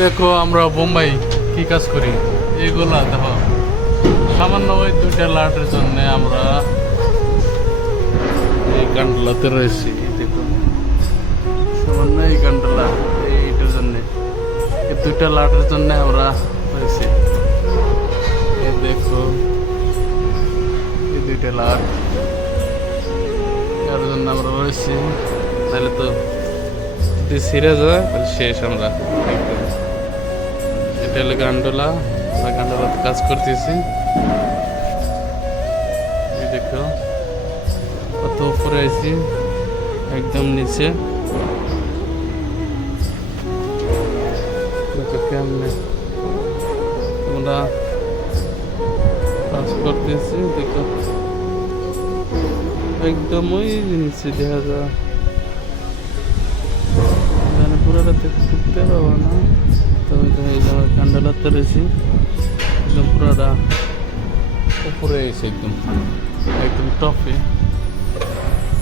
দেখো আমরা বোম্বাই কি কাজ করি, এগুলা দেখো সামান্য ওই দুইটা লাটের জন্য আমরা এই কান্ডলাতে রয়েছি। দেখো সামান্য এই কান্ডলা এইটার জন্যে, এই দুইটা লাটের জন্য আমরা রয়েছি। এই দেখো এই দুইটা লাট, এর জন্য আমরা রয়েছি, তাহলে তো যদি ছিঁড়ে যায় তাহলে শেষ আমরা। এটা হলো গান্ডোলা, আমরা গান্ডোলাতে কাজ করতেছি। এই দেখো কত উপরে আছি, একদম নিচে। দেখো কেমনে আমরা কাজ করতেছি, দেখো একদম ওই নিচে দেখা যায়। পুরোটা দেখতে পাবো না, তবে আমরা কান্ডালাতে রয়েছি, একদম পুরোটা উপরে এসে একদম একদম টপে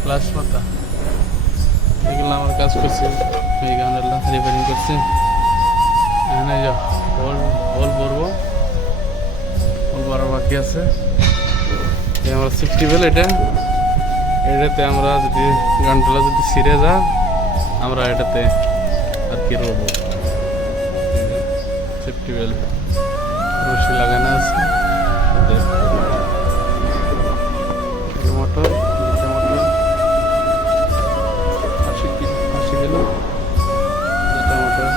লাশ পাতা। এগুলো আমার কাজ করছি, এই গান্ডালা রিপেয়ারিং করছি। এখানে হোল ভরবো, হোল ভরা বাকি আছে। আমার সেফটি বেল, এটাতে আমরা যদি গান্ডালা যদি ছিঁড়ে যায় আমরা এটাতে আর কি রবো। সেফটি বেল্ট রশি লাগানো আছে। মোটর মোটর 80 কিলো দুটা মোটর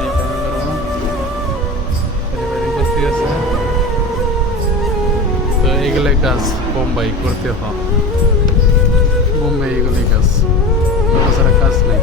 রিপেয়ারিং করবো, রিপেয়ারিং করতে আছে। তো এইগুলোই কাজ বোম্বাই করতে হয়, বোম্বাই এগুলোই কাজ, ছাড়া কাজ নেই।